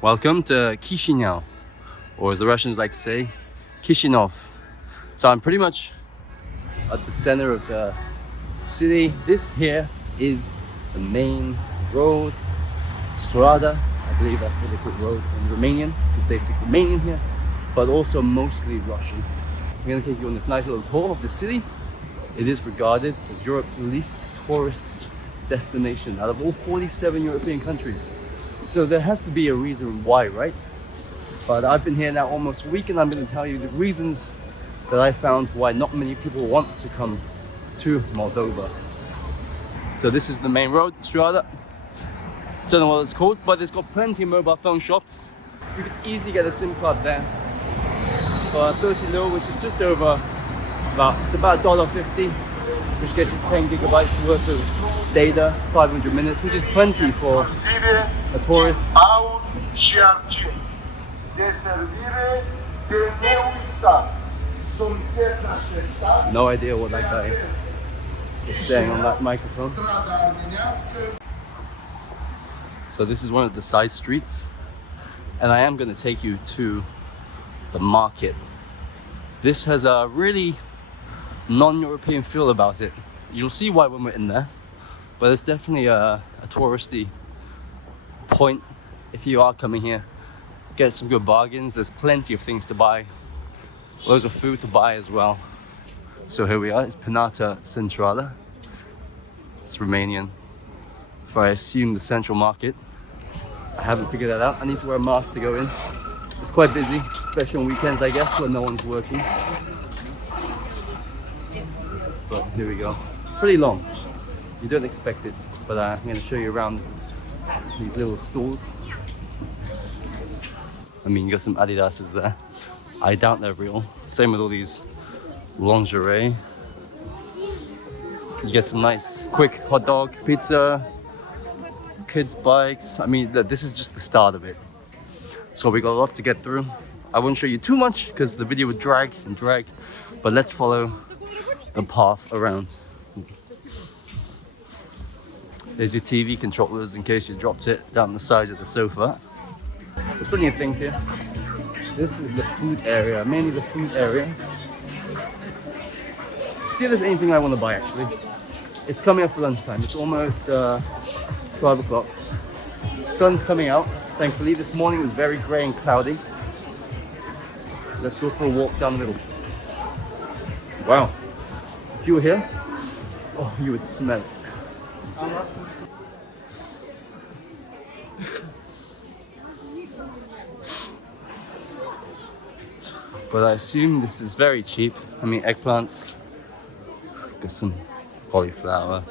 Welcome to Chisinau, or as the Russians like to say, Chisinau. So I'm pretty much at the center of the city. This here is the main road, Strada. I believe that's what they call road in Romanian, because they speak Romanian here, but also mostly Russian. I'm gonna take you on this nice little tour of the city. It is regarded as Europe's least tourist destination out of all 47 European countries. So there has to be a reason why, right? But I've been here now almost a week and I'm going to tell you the reasons that I found why not many people want to come to Moldova. So this is the main road, Strada. Don't know what it's called, but it's got plenty of mobile phone shops. You could easily get a SIM card there for 30 lira, which is just over it's about $1.50, which gets you 10 gigabytes worth of data, 500 minutes, which is plenty for a tourist. No idea what that guy is saying on that microphone. So this is one of the side streets, and I am going to take you to the market. This has a really non-European feel about it. You'll see why when we're in there, but it's definitely a touristy point if you are coming here. Get some good bargains. There's plenty of things to buy, loads of food to buy as well. So here we are. It's Piața Centrală. It's Romanian for, I assume, the central market. I haven't figured that out. I need to wear a mask to go in. It's quite busy, especially on weekends, I guess, when no one's working. But here we go. Pretty long. You don't expect it, but I'm going to show you around these little stores. I mean, you got some Adidas's there. I doubt they're real. Same with all these lingerie. You get some nice quick hot dog, pizza, kids' bikes. I mean, this is just the start of it. So we got a lot to get through. I won't show you too much because the video would drag and drag, but let's follow the path around. There's your TV controllers in case you dropped it down the side of the sofa. So plenty of things here. This is the food area, mainly the food area. See if there's anything I want to buy actually. It's coming up for lunchtime. It's almost 12 o'clock. Sun's coming out. Thankfully, this morning was very grey and cloudy. Let's go for a walk down the middle. Wow. If you were here, oh, you would smell it. But I assume this is very cheap. I mean, eggplants, got some cauliflower,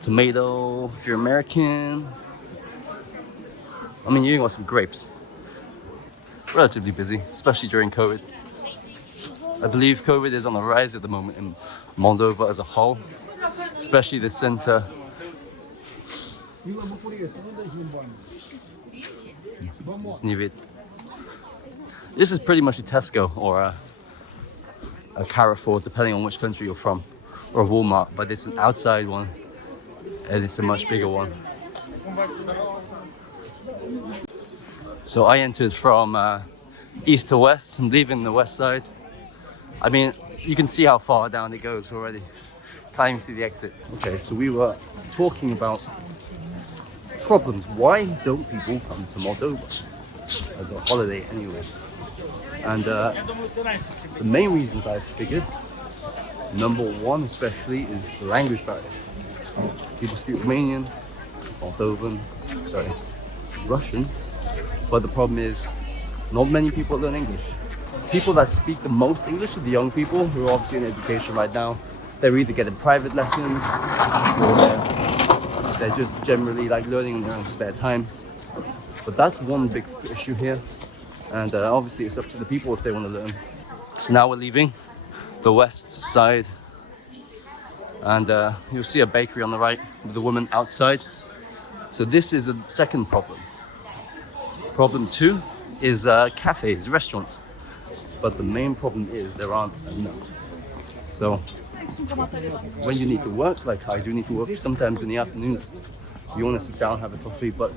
tomato, if you're American. I mean, you got some grapes. Relatively busy, especially during COVID. I believe COVID is on the rise at the moment in Moldova as a whole, especially the center. This is pretty much a Tesco or a Carrefour, depending on which country you're from, or a Walmart, but it's an outside one and it's a much bigger one. So I entered from east to west. I'm leaving the west side. I mean, you can see how far down it goes already. Can't even see the exit. Okay, so we were talking about problems. Why don't people come to Moldova as a holiday anyway? And the main reasons I've figured, number one especially, is the language barrier. People speak Romanian, Moldovan, Russian, but the problem is not many people learn English. People that speak the most English are the young people who are obviously in education right now. They're either getting private lessons or they're just generally like learning in their own spare time. But that's one big issue here. And obviously it's up to the people if they want to learn. So now we're leaving the west side. And you'll see a bakery on the right with a woman outside. So this is a second problem. Problem two is cafes, restaurants. But the main problem is there aren't enough. So when you need to work, like I do need to work sometimes in the afternoons, you want to sit down, have a coffee, but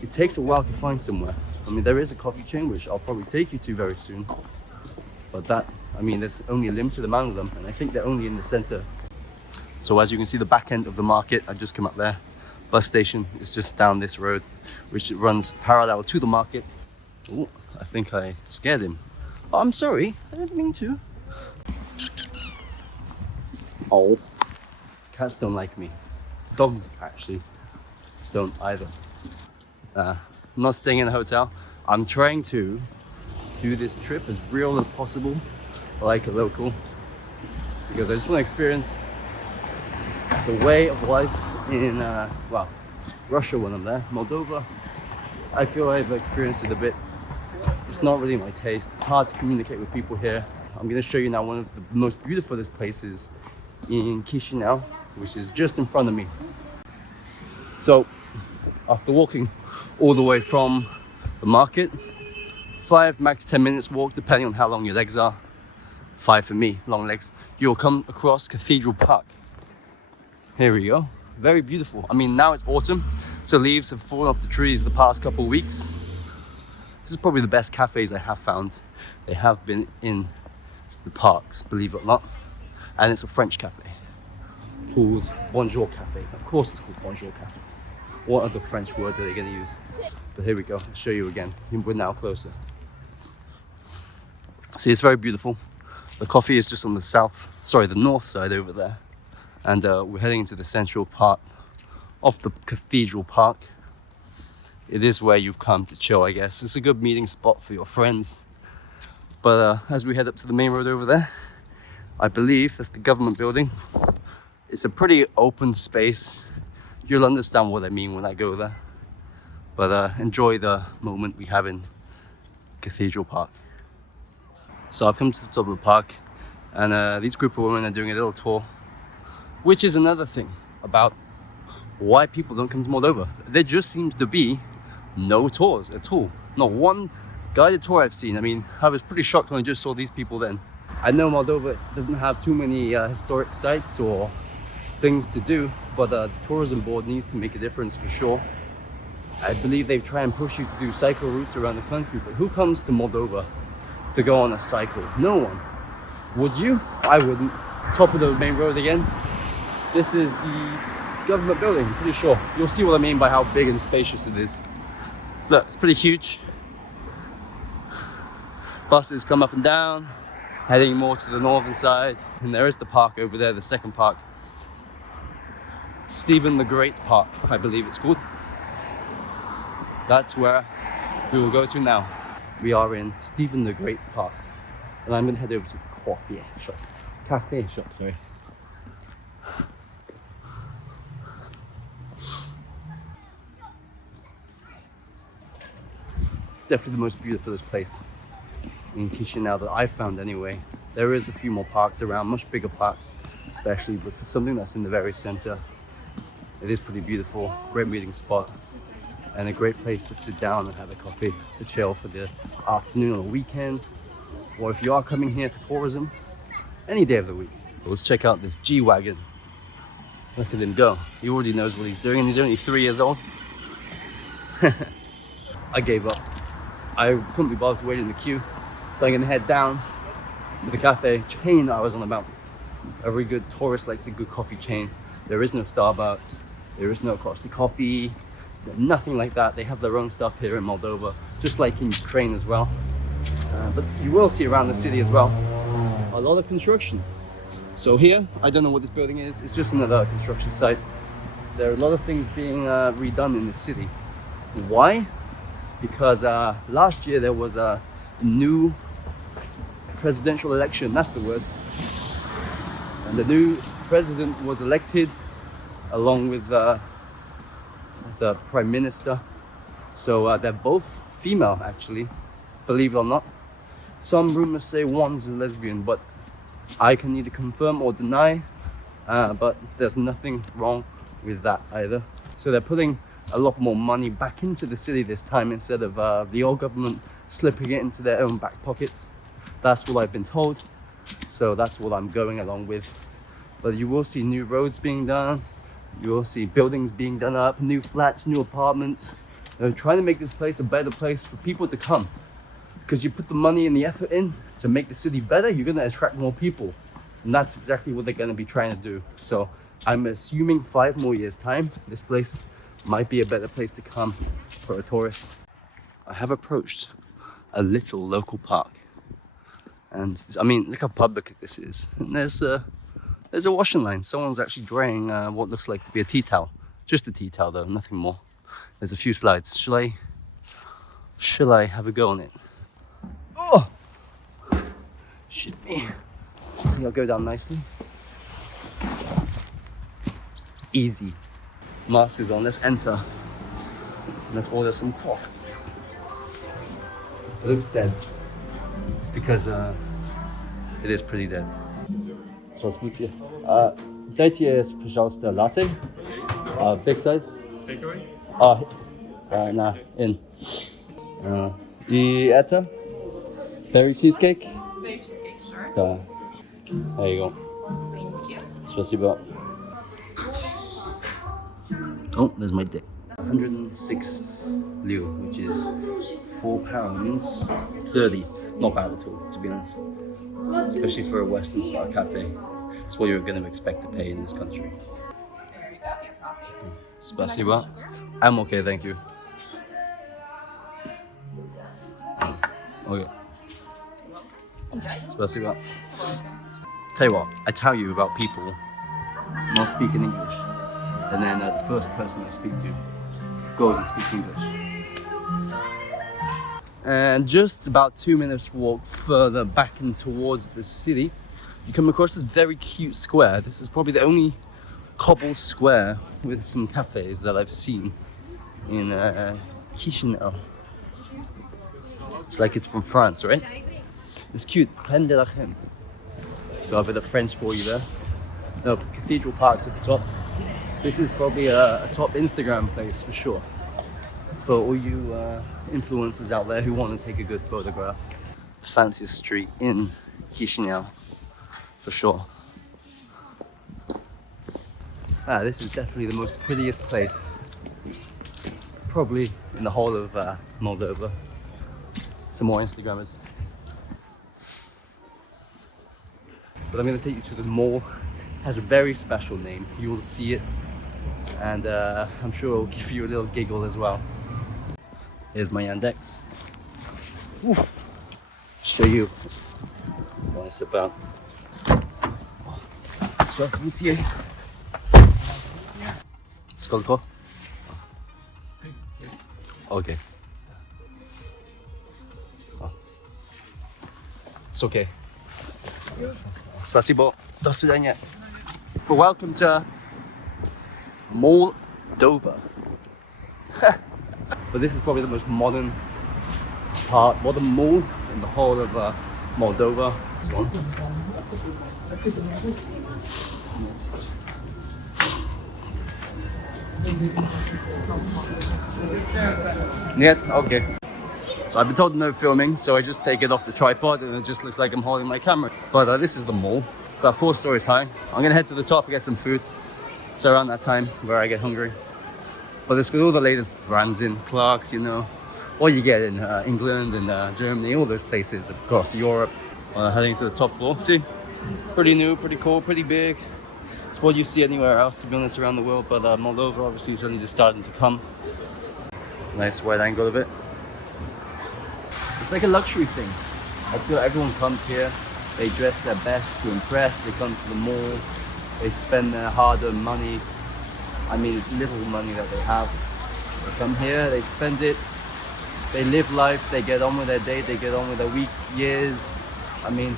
it takes a while to find somewhere. I mean, there is a coffee chain which I'll probably take you to very soon, but that, I mean, there's only a limited amount of them, and I think they're only in the center. So as you can see, the back end of the market, I just come up there. Bus station is just down this road, which runs parallel to the market. Oh, I think I scared him. Oh, I'm sorry, I didn't mean to. Oh, cats don't like me. Dogs actually don't either. I'm not staying in a hotel. I'm trying to do this trip as real as possible, like a local, because I just want to experience the way of life in, well, Russia when I'm there. Moldova, I feel I've experienced it a bit. It's not really my taste. It's hard to communicate with people here. I'm going to show you now one of the most beautifulest places in Chisinau, which is just in front of me. So, after walking all the way from the market, 5 max 10 minutes walk, depending on how long your legs are. 5 for me, long legs. You'll come across Cathedral Park. Here we go. Very beautiful. I mean, now it's autumn, so leaves have fallen off the trees the past couple of weeks. This is probably the best cafes I have found. They have been in the parks, believe it or not. And it's a French cafe called Bonjour Cafe. Of course it's called Bonjour Cafe. What other French word are they going to use? But here we go, I'll show you again. We're now closer. See, it's very beautiful. The coffee is just on the north side over there. And we're heading into the central part of the Cathedral Park. It is where you've come to chill, I guess. It's a good meeting spot for your friends. But as we head up to the main road over there, I believe that's the government building. It's a pretty open space. You'll understand what I mean when I go there. But enjoy the moment we have in Cathedral Park. So I've come to the top of the park, and these group of women are doing a little tour, which is another thing about why people don't come to Moldova. There just seems to be no tours at all. Not one guided tour I've seen. I mean, I was pretty shocked when I just saw these people then. I know Moldova doesn't have too many historic sites or things to do, but the tourism board needs to make a difference for sure. I believe they try and push you to do cycle routes around the country, but who comes to Moldova to go on a cycle? No one. Would you? I wouldn't. Top of the main road again. This is the government building, I'm pretty sure. You'll see what I mean by how big and spacious it is. Look, it's pretty huge. Buses come up and down, heading more to the northern side. And there is the park over there, the second park. Stephen the Great Park, I believe it's called. That's where we will go to now. We are in Stephen the Great Park. And I'm gonna head over to the cafe shop, sorry. It's definitely the most beautiful place in Chisinau that I've found anyway. There is a few more parks around, much bigger parks, especially, but for something that's in the very center, it is pretty beautiful. Great meeting spot and a great place to sit down and have a coffee, to chill for the afternoon or weekend, or if you are coming here for tourism, any day of the week. Let's check out this G-Wagon. Look at him go. He already knows what he's doing, and he's only 3 years old. I gave up. I couldn't be bothered waiting in the queue, so I'm gonna head down to the cafe chain I was on about. Every good tourist likes a good coffee chain. There is no Starbucks, there is no Costa Coffee, nothing like that. They have their own stuff here in Moldova, just like in Ukraine as well. But you will see around the city as well a lot of construction. So here, I don't know what this building is, it's just another construction site. There are a lot of things being redone in the city. Why? Because last year there was a new presidential election, that's the word. And the new president was elected along with the prime minister. So they're both female actually, believe it or not. Some rumors say one's a lesbian, but I can neither confirm or deny, but there's nothing wrong with that either. So they're putting a lot more money back into the city this time instead of the old government slipping it into their own back pockets. That's what I've been told, so that's what I'm going along with. But you will see new roads being done, you will see buildings being done up, new flats, new apartments, They're trying to make this place a better place for people to come. Because you put the money and the effort in to make the city better, you're gonna attract more people. And that's exactly what they're gonna be trying to do. So I'm assuming 5 more years time, this place might be a better place to come for a tourist. I have approached a little local park. And I mean, look how public this is. And there's a washing line. Someone's actually drying what looks like to be a tea towel. Just a tea towel though, nothing more. There's a few slides. Shall I have a go on it? Oh! Shit me. I think I'll go down nicely. Easy. Mask is on, let's enter. Let's order some coffee. It looks dead. It's because it is pretty dead. Здравствуйте. Дайте, пожалуйста, latte. Big size. Takeaway? На, in. И это? Berry cheesecake? Berry cheesecake, sure. Да. There you go. Thank you. Спасибо. Oh, there's my dick. 106 liu, which is £4.30. Not bad at all, to be honest. Especially for a Western style cafe. It's what you're going to expect to pay in this country. Спасибо. I'm okay, thank you. Okay. Спасибо. Tell you what, I tell you about people not speaking English, and then the first person I speak to goes and speaks English. And just about 2 minutes walk further back in towards the city, you come across this very cute square. This is probably the only cobbled square with some cafes that I've seen in Chisinau. It's like it's from France, right? It's cute. So a bit of French for you there. No, Cathedral Park's at the top. This is probably a top Instagram place for sure. For all you influencers out there who want to take a good photograph. Fanciest street in Chisinau, for sure. This is definitely the most prettiest place, probably in the whole of Moldova. Some more Instagrammers. But I'm going to take you to the mall. It has a very special name. You will see it, and I'm sure it'll give you a little giggle as well. Here's my Yandex. Oof. Show you what it's about. Здравствуйте. Сколько? Okay. It's okay. Спасибо. До свидания. Well, welcome to Moldova. But this is probably the most modern mall in the whole of Moldova. Yeah, okay. So I've been told no filming, so I just take it off the tripod and it just looks like I'm holding my camera. But this is the mall. It's about 4 stories high. I'm gonna head to the top and get some food. It's around that time where I get hungry. But there's all the latest brands in, Clark's, you know. What you get in England and Germany, all those places across Europe. Heading to the top floor. See? Pretty new, pretty cool, pretty big. It's what you see anywhere else, to be honest, around the world. But Moldova obviously is only just starting to come. Nice wide angle of it. It's like a luxury thing. I feel everyone comes here, they dress their best to impress, they come to the mall, they spend their hard-earned money. I mean, it's little money that they have. They come here, they spend it, they live life, they get on with their day, they get on with their weeks, years. I mean,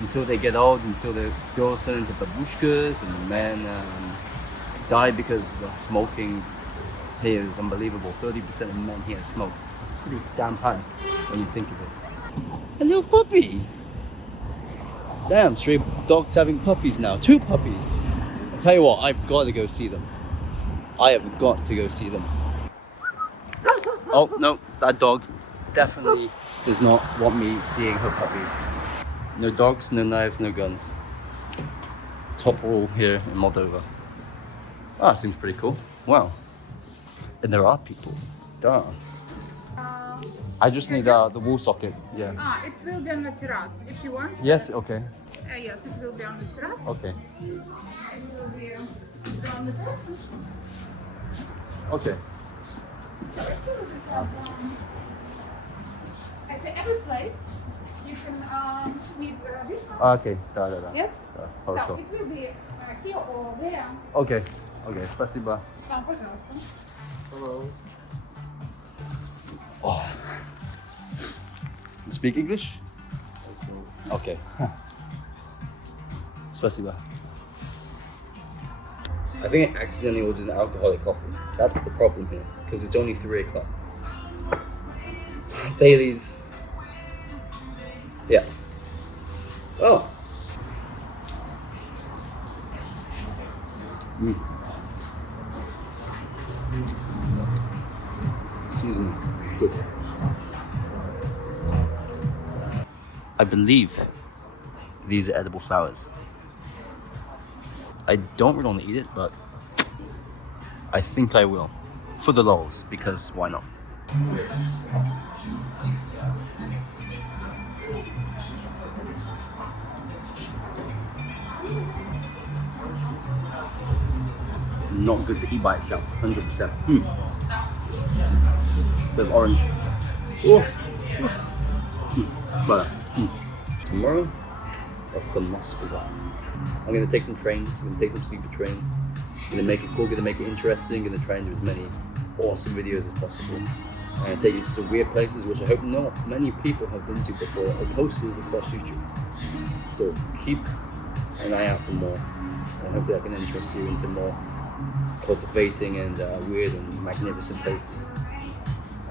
until they get old, until the girls turn into babushkas and the men die because the smoking here is unbelievable. 30% of men here smoke. It's pretty damn high when you think of it. A little puppy! Damn, stray dogs having puppies now. 2 puppies! I tell you what, I've got to go see them. I have got to go see them. Oh, no, that dog definitely does not want me seeing her puppies. No dogs, no knives, no guns. Top rule here in Moldova. Ah, seems pretty cool. Wow. And there are people. Duh. I just need the wall socket. Yeah. It will be on the terrace if you want. Yes. Okay. Yes, it will be on the terrace. Okay. It will be on the terrace. Okay. At every place, you can meet this one. Okay. Da. Yes? Хорошо. So it will be here or there. Okay. Okay. Спасибо. Пожалуйста. Hello. Oh. You speak English? Okay. Спасибо. I think I accidentally ordered an alcoholic coffee. That's the problem here, because it's only 3 o'clock. Bailey's. Yeah. Oh. Excuse me. Good. I believe these are edible flowers. I don't really want to eat it, but I think I will. For the lols, because why not? Not good to eat by itself, 100%. Bit of orange. Oh. But tomorrow, off to Moscow. I'm gonna take some trains. I'm gonna take some sleeper trains. I'm gonna make it cool. Gonna make it interesting. Gonna try and do as many awesome videos as possible. I'm gonna take you to some weird places which I hope not many people have been to before or posted across YouTube. So keep an eye out for more, and hopefully I can interest you into more cultivating and weird and magnificent places.